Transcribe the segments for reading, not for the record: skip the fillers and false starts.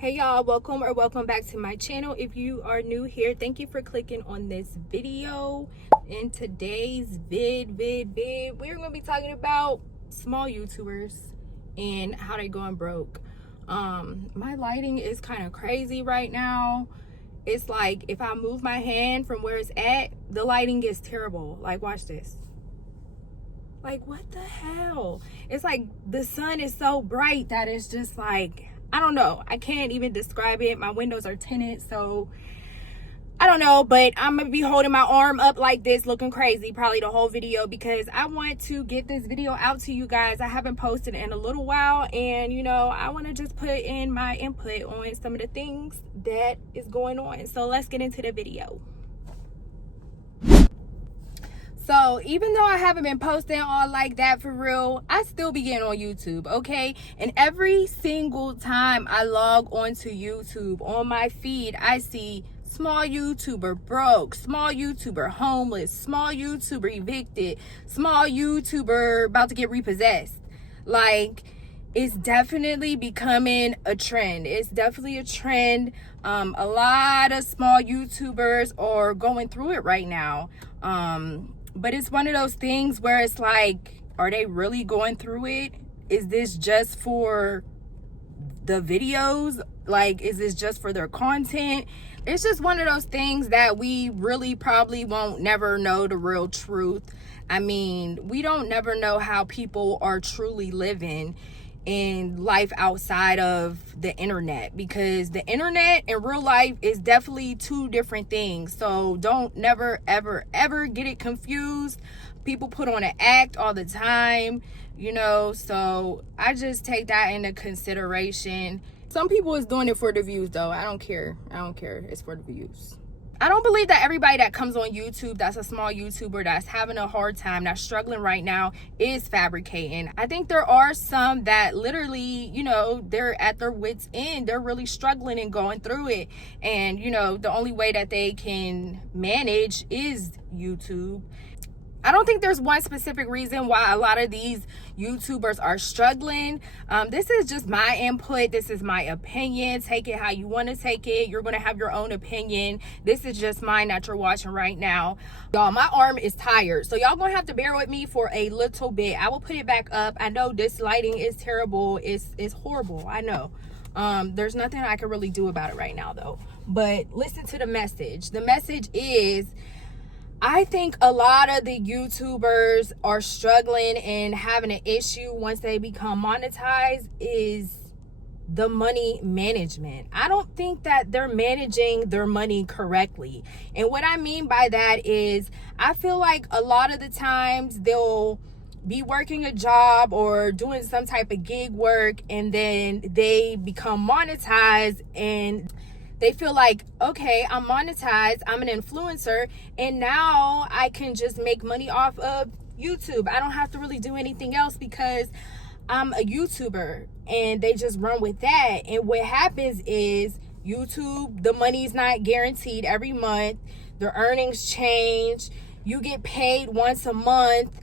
Hey y'all, welcome back to my channel. If you are new here, thank you for clicking on this video. In today's vid, we're gonna be talking about small YouTubers and how they going broke. My lighting is kind of crazy right now. It's like if I move my hand from where it's at, the lighting gets terrible. Like, watch this. Like, what the hell? It's like the sun is so bright that it's just like, I don't know. I can't even describe it. My windows are tinted, so I don't know. But I'm going to be holding my arm up like this, looking crazy probably the whole video, because I want to get this video out to you guys. I haven't posted in a little while, and, you know, I want to just put in my input on some of the things that is going on. So let's get into the video. So even though I haven't been posting all like that for real, I still be getting on YouTube, okay? And every single time I log onto YouTube, on my feed, I see small YouTuber broke, small YouTuber homeless, small YouTuber evicted, small YouTuber about to get repossessed. Like, it's definitely becoming a trend. It's definitely a trend. A lot of small YouTubers are going through it right now. But it's one of those things where it's like, are they really going through it? Is this just for the videos? Like, is this just for their content? It's just one of those things that we really probably won't never know the real truth. I mean, we don't never know how people are truly living in life outside of the internet, because the internet and real life is definitely two different things. So don't never ever get it confused. People put on an act all the time, you know, so I just take that into consideration. Some people is doing it for the views though. I don't care. It's for the views. I don't believe that everybody that comes on YouTube that's a small YouTuber that's having a hard time, that's struggling right now, is fabricating. I think there are some that literally, you know, they're at their wits' end. They're really struggling and going through it. And, you know, the only way that they can manage is YouTube. I don't think there's one specific reason why a lot of these YouTubers are struggling. This is just my input. This is my opinion. Take it how you want to take it. You're going to have your own opinion. This is just mine that you're watching right now. Y'all, my arm is tired, so y'all going to have to bear with me for a little bit. I will put it back up. I know this lighting is terrible. It's horrible. I know. There's nothing I can really do about it right now, though. But listen to the message. The message is, I think a lot of the YouTubers are struggling and having an issue once they become monetized is the money management. I don't think that they're managing their money correctly. And what I mean by that is, I feel like a lot of the times they'll be working a job or doing some type of gig work, and then they become monetized and they feel like, okay, I'm monetized, I'm an influencer, and now I can just make money off of YouTube. I don't have to really do anything else because I'm a YouTuber, and they just run with that. And what happens is, YouTube, the money's not guaranteed every month. The earnings change. You get paid once a month.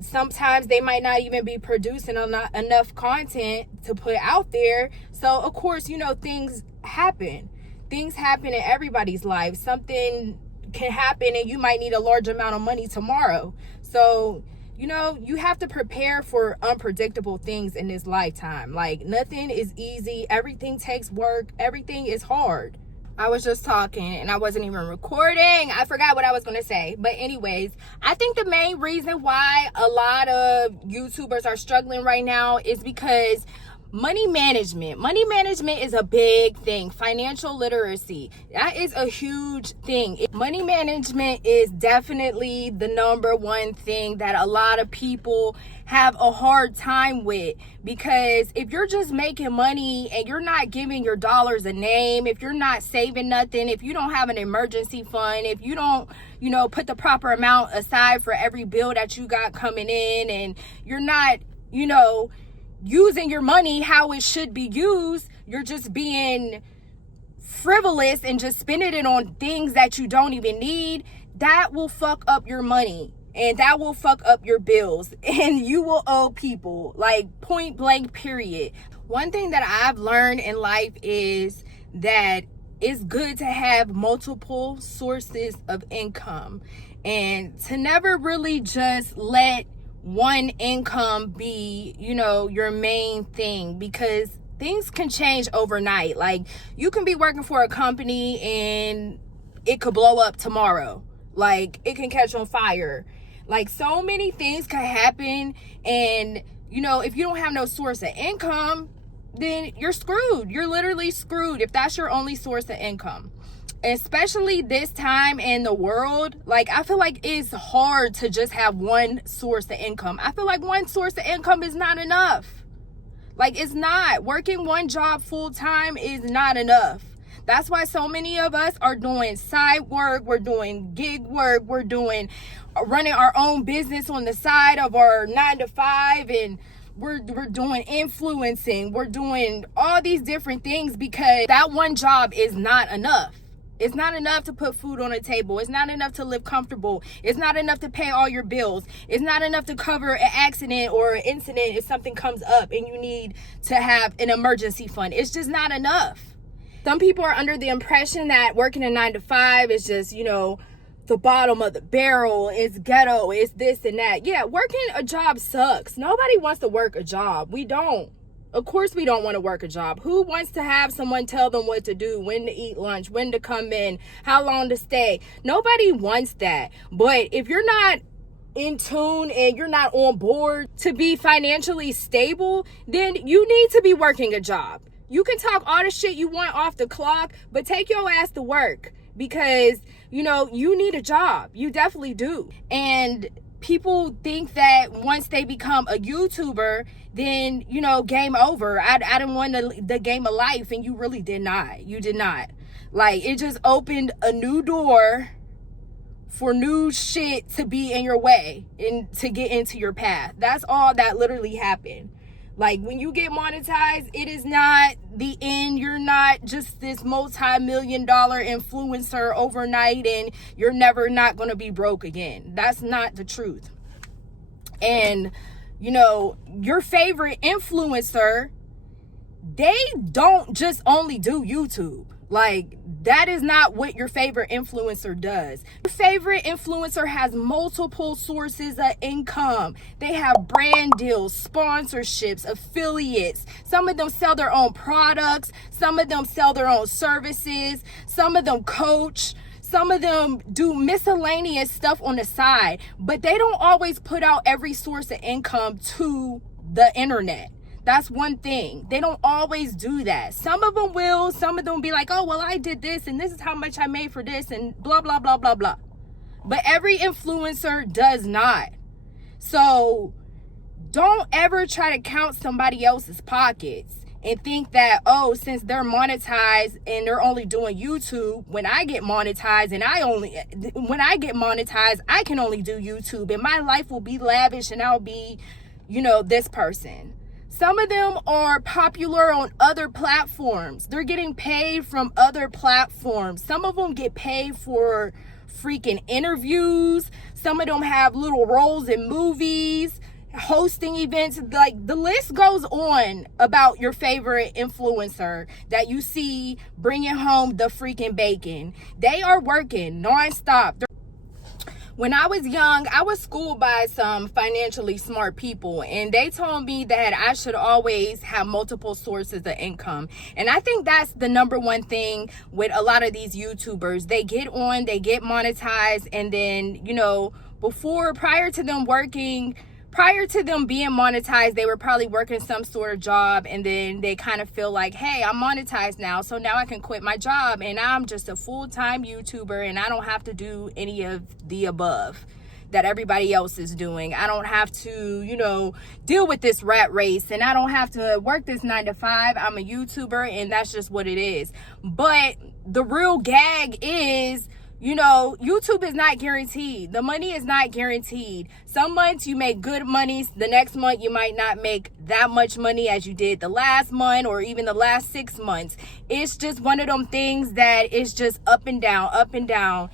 Sometimes they might not even be producing enough content to put out there. So, of course, you know, things happen in everybody's life. Something can happen and you might need a large amount of money tomorrow. So, you know, you have to prepare for unpredictable things in this lifetime. Like, nothing is easy. Everything takes work. Everything is hard. I was just talking and I wasn't even recording. I forgot what I was going to say. But anyways, I think the main reason why a lot of YouTubers are struggling right now is because money management is a big thing. Financial literacy, that is a huge thing. Money management is definitely the number one thing that a lot of people have a hard time with, because if you're just making money and you're not giving your dollars a name, if you're not saving nothing, if you don't have an emergency fund, if you don't, you know, put the proper amount aside for every bill that you got coming in, and you're not, you know, using your money how it should be used, you're just being frivolous and just spending it on things that you don't even need, that will fuck up your money. and that will fuck up your bills and you will owe people, like, point blank period. One thing that I've learned in life is that it's good to have multiple sources of income and to never really just let one income be, your main thing, because things can change overnight. Like, you can be working for a company and it could blow up tomorrow. Like, it can catch on fire. Like, so many things can happen, and if you don't have no source of income, then you're screwed. You're literally screwed if that's your only source of income. Especially this time in the world, like, I feel like it's hard to just have one source of income. I feel like one source of income is not enough. Like, it's not. Working one job full time is not enough. That's why so many of us are doing side work, we're doing gig work, we're running our own business on the side of our 9-to-5, and we're doing influencing, we're doing all these different things, because that one job is not enough. It's not enough to put food on the table. It's not enough to live comfortable. It's not enough to pay all your bills. It's not enough to cover an accident or an incident if something comes up and you need to have an emergency fund. It's just not enough. Some people are under the impression that working a 9-to-5 is just, the bottom of the barrel, it's ghetto, it's this and that. Yeah, working a job sucks. Nobody wants to work a job. We don't. Of course we don't want to work a job. Who wants to have someone tell them what to do, when to eat lunch, when to come in, how long to stay? Nobody wants that. But if you're not in tune and you're not on board to be financially stable, then you need to be working a job. You can talk all the shit you want off the clock, but take your ass to work, because, you need a job. You definitely do. And people think that once they become a YouTuber, then, game over. I didn't win the game of life, and you really did not. You did not. Like, it just opened a new door for new shit to be in your way and to get into your path. That's all that literally happened. Like, when you get monetized, it is not the end. You're not just this multi-million-dollar influencer overnight and you're never not going to be broke again. That's not the truth. And, your favorite influencer, they don't just only do YouTube. Like, that is not what your favorite influencer does. Your favorite influencer has multiple sources of income. They have brand deals, sponsorships, affiliates. Some of them sell their own products. Some of them sell their own services. Some of them coach. Some of them do miscellaneous stuff on the side. But they don't always put out every source of income to the internet. That's one thing. They don't always do that. Some of them will. Some of them be like, oh, well, I did this and this is how much I made for this and blah, blah, blah, blah, blah. But every influencer does not. So don't ever try to count somebody else's pockets and think that, oh, since they're monetized and they're only doing YouTube, when I get monetized, I can only do YouTube and my life will be lavish and I'll be, this person. Some of them are popular on other platforms. They're getting paid from other platforms. Some of them get paid for freaking interviews. Some of them have little roles in movies, hosting events. Like, the list goes on about your favorite influencer that you see bringing home the freaking bacon. They are working nonstop. When I was young, I was schooled by some financially smart people, and they told me that I should always have multiple sources of income. And I think that's the number one thing with a lot of these YouTubers. They get on, they get monetized, and then, prior to them being monetized, they were probably working some sort of job, and then they kind of feel like, hey, I'm monetized now, so now I can quit my job and I'm just a full-time YouTuber and I don't have to do any of the above that everybody else is doing. I don't have to, deal with this rat race, and I don't have to work this 9-to-5. I'm a YouTuber and that's just what it is. But the real gag is, YouTube is not guaranteed. The money is not guaranteed. Some months you make good money. The next month you might not make that much money as you did the last month or even the last 6 months. It's just one of them things that is just up and down, up and down.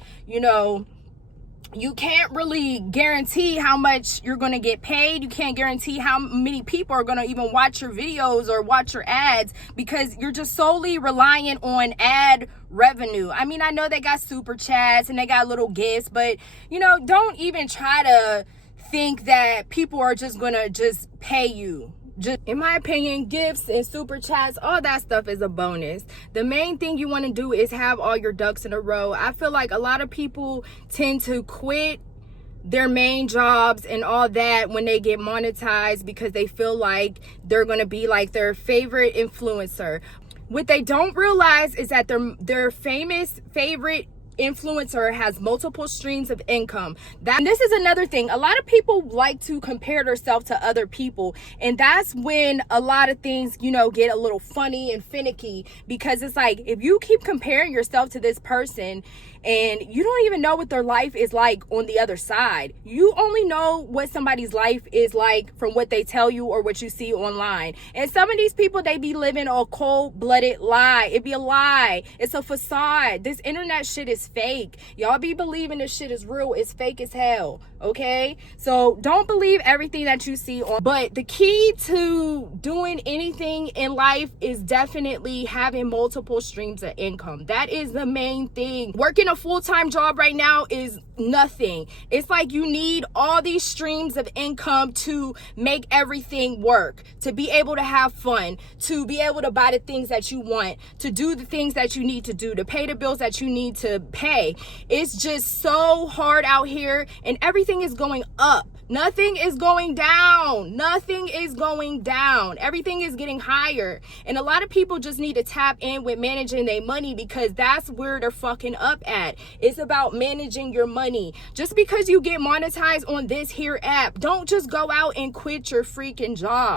you can't really guarantee how much you're going to get paid. You can't guarantee how many people are going to even watch your videos or watch your ads, because you're just solely relying on ad revenue. I mean, I know they got super chats and they got little gifts, but you know, don't even try to think that people are just going to just pay you. Just, in my opinion, gifts and super chats, all that stuff is a bonus. The main thing you want to do is have all your ducks in a row. I feel like a lot of people tend to quit their main jobs and all that when they get monetized, because they feel like they're going to be like their favorite influencer. What they don't realize is that their famous favorite influencer has multiple streams of income. And this is another thing. A lot of people like to compare themselves to other people, and that's when a lot of things, you know, get a little funny and finicky, because it's like, if you keep comparing yourself to this person and you don't even know what their life is like on the other side, you only know what somebody's life is like from what they tell you or what you see online. And some of these people, they be living a cold-blooded lie. It be a lie. It's a facade. This internet shit is fake. Y'all be believing this shit is real. It's fake as hell. Okay, so don't believe everything that you see on. But the key to doing anything in life is definitely having multiple streams of income. That is the main thing. Working a full-time job right now is nothing. It's like you need all these streams of income to make everything work, to be able to have fun, to be able to buy the things that you want, to do the things that you need to do, to pay the bills that you need to pay. It's just so hard out here, and everything is going up. Nothing is going down. Nothing is going down. Everything is getting higher. And a lot of people just need to tap in with managing their money, because that's where they're fucking up at. It's about managing your money. Just because you get monetized on this here app, don't just go out and quit your freaking job.